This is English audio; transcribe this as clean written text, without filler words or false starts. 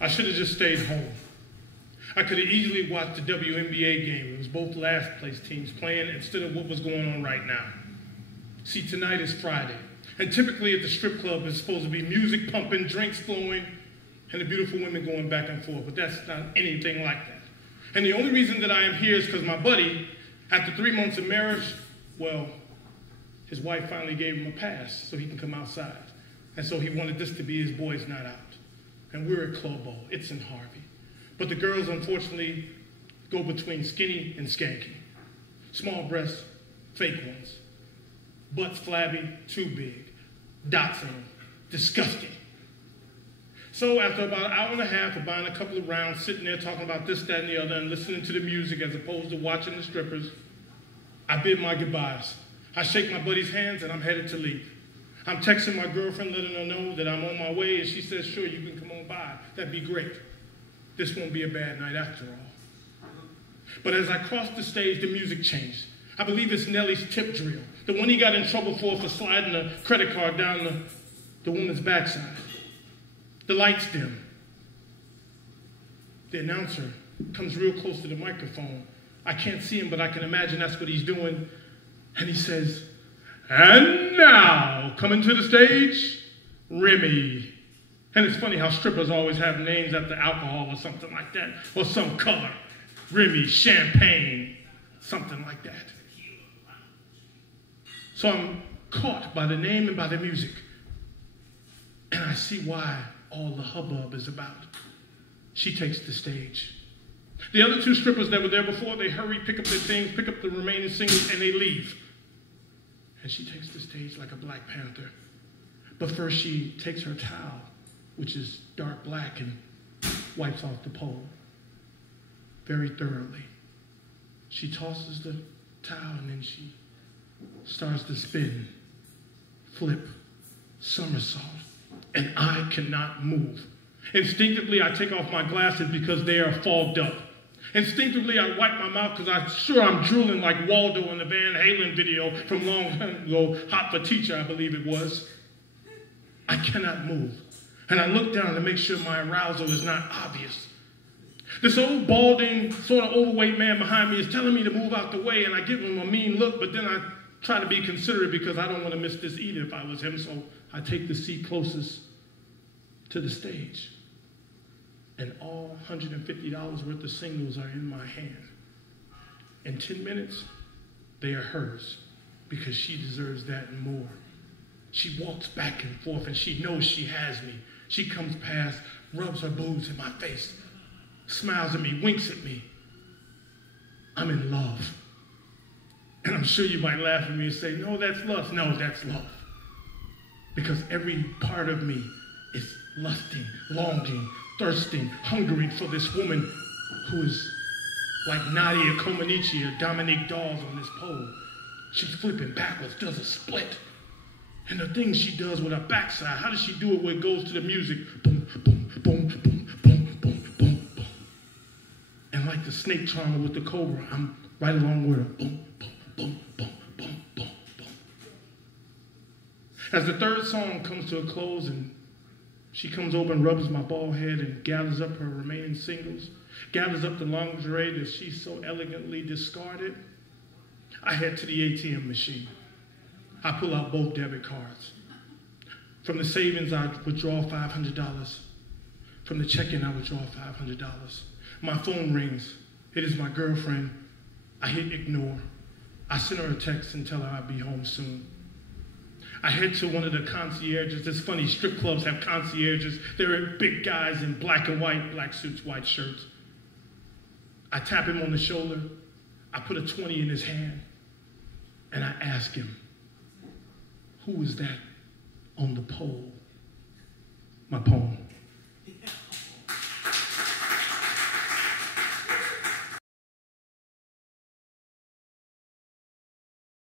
I should have just stayed home. I could have easily watched the WNBA game. It was both last place teams playing instead of what was going on right now. See, tonight is Friday. And typically at the strip club, it's supposed to be music pumping, drinks flowing, and the beautiful women going back and forth. But that's not anything like that. And the only reason that I am here is because my buddy, after 3 months of marriage, well, his wife finally gave him a pass so he can come outside. And so he wanted this to be his boys' night out. And we're at Club O. It's in Harvey. But the girls, unfortunately, go between skinny and skanky. Small breasts, fake ones. Butts flabby, too big. Dots in them. Disgusting. So after about an hour and a half of buying a couple of rounds, sitting there talking about this, that, and the other, and listening to the music as opposed to watching the strippers, I bid my goodbyes. I shake my buddy's hands, and I'm headed to leave. I'm texting my girlfriend, letting her know that I'm on my way, and she says, sure, you can come on by. That'd be great. This won't be a bad night after all. But as I cross the stage, the music changed. I believe it's Nelly's tip drill, the one he got in trouble for sliding a credit card down the woman's backside. The lights dim. The announcer comes real close to the microphone. I can't see him, but I can imagine that's what he's doing. And he says, and now, coming to the stage, Remy. And it's funny how strippers always have names after alcohol or something like that, or some color. Remy, champagne, something like that. So I'm caught by the name and by the music. And I see why all the hubbub is about. She takes the stage. The other two strippers that were there before, they hurry, pick up their things, pick up the remaining singles, and they leave. And she takes the stage like a Black Panther. But first she takes her towel, which is dark black, and wipes off the pole very thoroughly. She tosses the towel, and then she starts to spin, flip, somersault, and I cannot move. Instinctively, I take off my glasses because they are fogged up. Instinctively, I wipe my mouth because I'm sure I'm drooling like Waldo in the Van Halen video from long time ago, Hot for Teacher, I believe it was. I cannot move. And I look down to make sure my arousal is not obvious. This old, balding, sort of overweight man behind me is telling me to move out the way, and I give him a mean look, but then I try to be considerate because I don't want to miss this either if I was him, so I take the seat closest to the stage. And all $150 worth of singles are in my hand. In 10 minutes, they are hers because she deserves that and more. She walks back and forth and she knows she has me. She comes past, rubs her boobs in my face, smiles at me, winks at me. I'm in love. And I'm sure you might laugh at me and say, no, that's lust. No, that's love. Because every part of me is lusting, longing, thirsting, hungering for this woman who is like Nadia Comaneci or Dominique Dawes on this pole. She's flipping backwards, does a split. And the things she does with her backside, how does she do it where it goes to the music? Boom, boom, boom, boom, boom, boom, boom, boom. And like the snake charmer with the cobra, I'm right along with her. Boom, boom, boom, boom, boom, boom, boom. As the third song comes to a close and she comes over and rubs my bald head and gathers up her remaining singles, gathers up the lingerie that she so elegantly discarded, I head to the ATM machine. I pull out both debit cards. From the savings, I withdraw $500. From the check-in, I withdraw $500. My phone rings. It is my girlfriend. I hit ignore. I send her a text and tell her I'll be home soon. I head to one of the concierges. It's funny, strip clubs have concierges. They're big guys in black and white, black suits, white shirts. I tap him on the shoulder. I put a 20 in his hand. And I ask him, who is that on the pole? My poem.